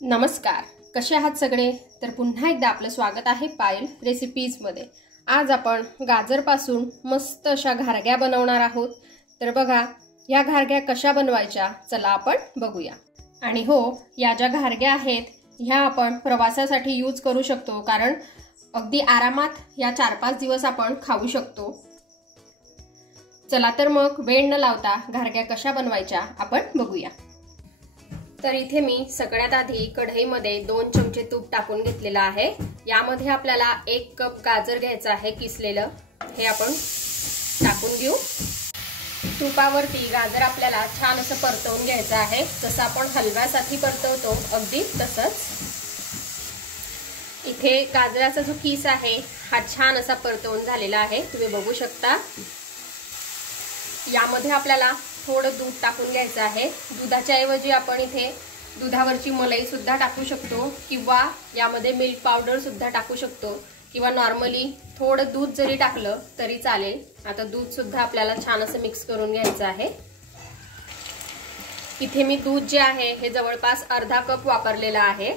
नमस्कार, कसे आहात सगळे? तर पुन्हा एकदा आपलं स्वागत आहे पायल रेसिपीज मध्ये। आज आपण गाजरपासून मस्त अशा घारग्या बनवणार आहोत। तर बघा, या घारग्या कशा बनवायच्या चला आपण बघूया। आणि हो, या ज्या घारग्या आहेत ह्या आपण प्रवासासाठी यूज करू शकतो, कारण अगदी आरामात या 4-5 दिवस आपण खाऊ शकतो। चला तर मग वेळ न लावता घारग्या कशा बनवायच्या आपण बघूया। तर इथे मी सगळ्यात आधी कढईमध्ये 2 चमचे तूप टाकून घेतलेला आहे। यामध्ये आपल्याला 1 कप गाजर घ्यायचं आहे किसलेलं, हे आपण टाकून घेऊ। तुपावरती गाजर आपल्याला छान असं परतवून घ्यायचं आहे, जसं आपण हलव्यासाठी परतवतो अगदी तसंच। इथे गाजराचा जो किस आहे हा छान असा परतवून झालेला आहे, तुम्ही बघू शकता। यामध्ये आपल्याला थोडं दूध टाकून घ्यायचं आहे। दुधाच्या ऐवजी आपण इथे दुधावरची मलाई सुद्धा टाकू शकतो, किंवा यामध्ये मिल्क पावडर सुद्धा टाकू शकतो, किंवा नॉर्मली थोडं दूध जरी टाकलं तरी चालेल। आता दूध सुद्धा आपल्याला छान असं मिक्स करून घ्यायचं आहे। इथे मी दूध जे आहे हे जवळपास अर्धा कप वापरलेला आहे,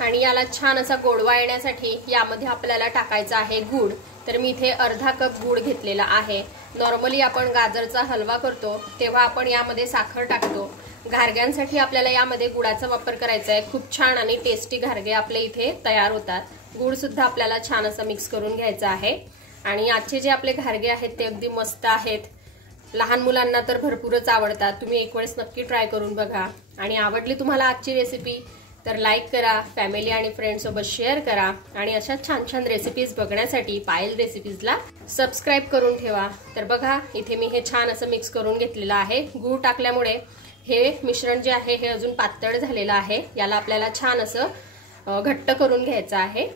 आणि याला छान असा गोडवा येण्यासाठी यामध्ये आपल्याला टाकायचा आहे गूळ। तर मी इथे अर्धा कप गूळ घेतलेला आहे। नॉर्मली आपण गाजरचा हलवा करतो तेव्हा आपण यामध्ये साखर टाकतो, घारग्यांसाठी आपल्याला यामध्ये गुळाचा वापर करायचा आहे। खूप छान आणि टेस्टी घारगे आपले इथे तयार होतात। गूळ सुद्धा आपल्याला छान असं मिक्स करून घ्यायचा आहे। आणि आजचे जे आपले घारगे आहेत ते अगदी मस्त आहेत, लहान मुलांना तर भरपूरच आवडतात। तुम्ही एक वेळेस नक्की ट्राय करून बघा। आणि आवडली तुम्हाला आजची रेसिपी तर लाईक करा, फॅमिली आणि फ्रेंड्स सोबत शेअर करा, आणि अशा छान छान रेसिपीज बघण्यासाठी पायल रेसिपीजला सबस्क्राइब करून ठेवा। तर बघा, इथे मी हे छान असं मिक्स करून घेतलेलं आहे। गूळ टाकल्यामुळे हे मिश्रण जे आहे हे अजून पातळ झालेलं आहे, याला आपल्याला छान असं घट्ट करून घ्यायचं आहे।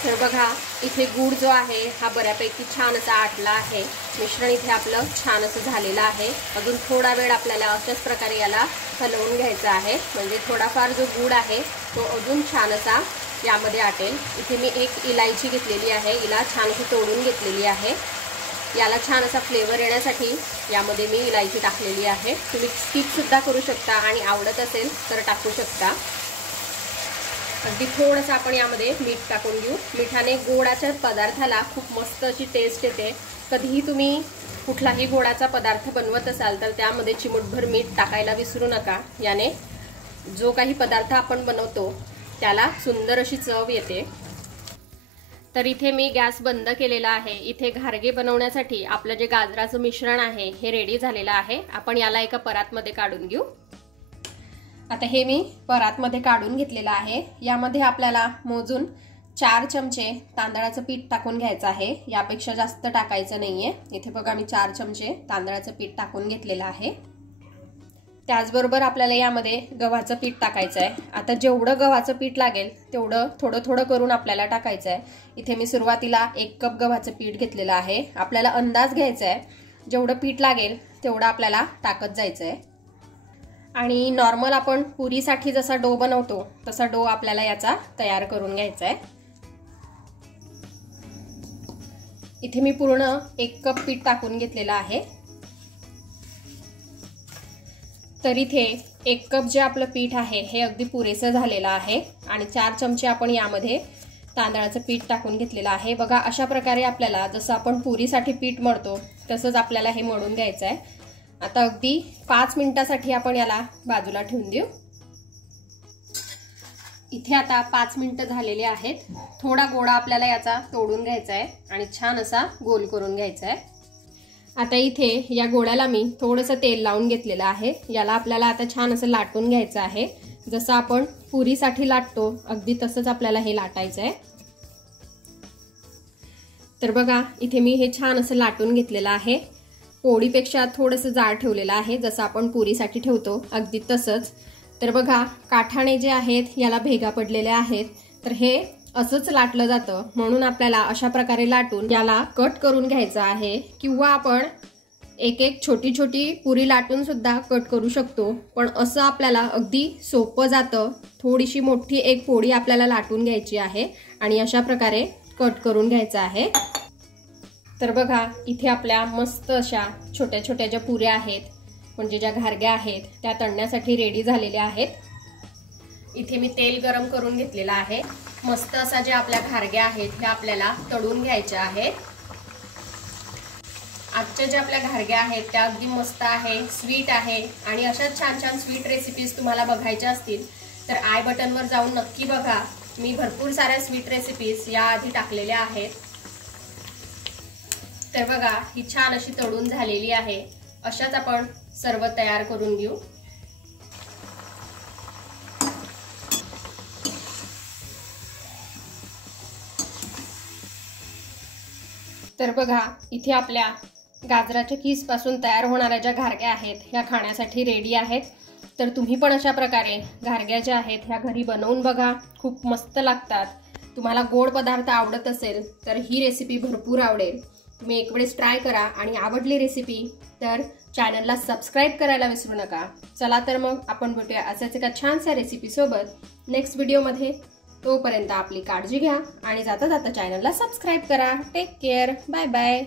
तर बघा, इथे गूळ जो आहे हा बऱ्यापैकी छान असा आटला आहे। मिश्रण इथे आपलं छान असं झालेलं आहे। अजून थोडा वेळ आपल्याला अशाच प्रकारे याला हलवून घ्यायचा आहे, म्हणजे थोडाफार जो गूळ आहे तो अजून छान असा यामध्ये आटेल। इथे मी 1 इलायची घेतलेली आहे, हिला छान अशी तोडून घेतलेली आहे। याला छान असा फ्लेवर येण्यासाठी यामध्ये मी इलायची टाकलेली आहे। तुम्ही स्किप सुद्धा करू शकता, आणि आवडत असेल तर टाकू शकता। अगदी थोडंसं आपण यामध्ये मीठ टाकून घेऊ। मिठाने गोडाच्या पदार्थाला खूप मस्त अशी टेस्ट येते। कधीही तुम्ही कुठलाही गोडाचा पदार्थ बनवत असाल तर त्यामध्ये चिमूटभर मीठ टाकायला विसरू नका। याने जो काही पदार्थ आपण बनवतो त्याला सुंदर अशी चव येते। तर इथे मी गॅस बंद केलेला आहे। इथे घारगे बनवण्यासाठी आपलं जे गाजराचं मिश्रण आहे हे रेडी झालेलं आहे। आपण याला एका परातमध्ये काढून घेऊ। आता हे मी परातमध्ये काढून घेतलेलं आहे। यामध्ये आपल्याला मोजून 4 चमचे तांदळाचं पीठ टाकून घ्यायचं आहे, यापेक्षा जास्त टाकायचं नाहीये। इथे बघा, मी 4 चमचे तांदळाचं पीठ टाकून घेतलेलं आहे। त्याचबरोबर आपल्याला यामध्ये गव्हाचं पीठ टाकायचं आहे। आता जेवढं गव्हाचं पीठ लागेल तेवढं थोडं थोडं करून आपल्याला टाकायचं आहे। इथे मी सुरुवातीला 1 कप गव्हाचं पीठ घेतलेलं आहे। आपल्याला अंदाज घ्यायचा आहे, जेवढं पीठ लागेल तेवढं आपल्याला टाकत जायचं आहे। आणि नॉर्मल आपण पुरीसाठी जसा डो बनवतो तसा डो आपल्याला याचा तयार करून घ्यायचा आहे। इथे मी पूर्ण 1 कप पीठ टाकून घेतलेलं आहे। तर इथे 1 कप जे आपलं पीठ आहे हे अगदी पुरेसं झालेलं आहे, आणि 4 चमचे आपण यामध्ये तांदळाचं पीठ टाकून घेतलेलं आहे। बघा, अशा प्रकारे आपल्याला जसं आपण पुरीसाठी पीठ मळतो तसंच आपल्याला हे मळून घ्यायचं आहे। आता अगदी 5 मिनिटासाठी आपण याला बाजूला ठेवून देऊ। इथे आता 5 मिनिटं झालेली आहेत। थोडा गोळा आपल्याला याचा तोडून घ्यायचा आहे आणि छान असा गोल करून घ्यायचा आहे। आता इथे या गोळ्याला मी थोडंसं तेल लावून घेतलेलं आहे। याला आपल्याला आता छान असं लाटून घ्यायचं आहे, जसं आपण पुरीसाठी लाटतो अगदी तसंच आपल्याला हे लाटायचं आहे। तर बघा, इथे मी हे छान असं लाटून घेतलेलं आहे। पोळीपेक्षा थोडंसं जाड ठेवलेलं आहे, जसं आपण पुरीसाठी ठेवतो अगदी तसंच। तर बघा, काठाने जे आहेत याला भेगा पडलेल्या आहेत, तर हे असंच लाटलं जातं, म्हणून आपल्याला अशा प्रकारे लाटून याला कट करून घ्यायचं आहे। किंवा आपण एक छोटी छोटी पुरी लाटून सुद्धा कट करू शकतो, पण असं आपल्याला अगदी सोपं जातं। थोडीशी मोठी एक पोळी आपल्याला लाटून घ्यायची आहे आणि अशा प्रकारे कट करून घ्यायचं आहे। तर बघा इथे आपल्या मस्त अशा छोट्या छोट्या ज्या पुऱ्या आहेत म्हणजे ज्या घारग्या आहेत त्या तळण्यासाठी रेडी झालेल्या आहेत। इथे मी तेल गरम करून घेतलेलं आहे। मस्त असा जे आपल्या घारग्या आहेत हे आपल्याला तळून घ्यायच्या आहेत। आजच्या ज्या आपल्या घारग्या आहेत त्या अगदी मस्त आहे, स्वीट आहे आणि अशा छान छान स्वीट रेसिपीज तुम्हाला बघायच्या असतील तर आय बटनवर जाऊन नक्की बघा। मी भरपूर साऱ्या स्वीट रेसिपीज याआधी टाकलेल्या आहेत। तर बघा ही छान अशी तळून झालेली आहे। अशाच आपण सर्व तयार करून घेऊ। तर बघा इथे आपल्या गाजराच्या कीस पासून तयार होणाऱ्या ज्या घारग्या आहेत ह्या खाण्यासाठी रेडी आहेत। तर तुम्ही पण अशा प्रकारे घारग्या ज्या आहेत ह्या घरी बनवून बघा, खूप मस्त लागतात। तुम्हाला गोड पदार्थ आवडत असेल तर ही रेसिपी भरपूर आवडेल। तुम्ही एक वेळेस ट्राय करा आणि आवडली रेसिपी तर चॅनलला सबस्क्राईब करायला विसरू नका। चला तर मग आपण भेटूया अशाच एका छानशा रेसिपी सोबत नेक्स्ट व्हिडिओमध्ये। तोपर्यंत आपली काळजी घ्या आणि जाता जाता चॅनलला सबस्क्राईब करा। Take care, bye bye.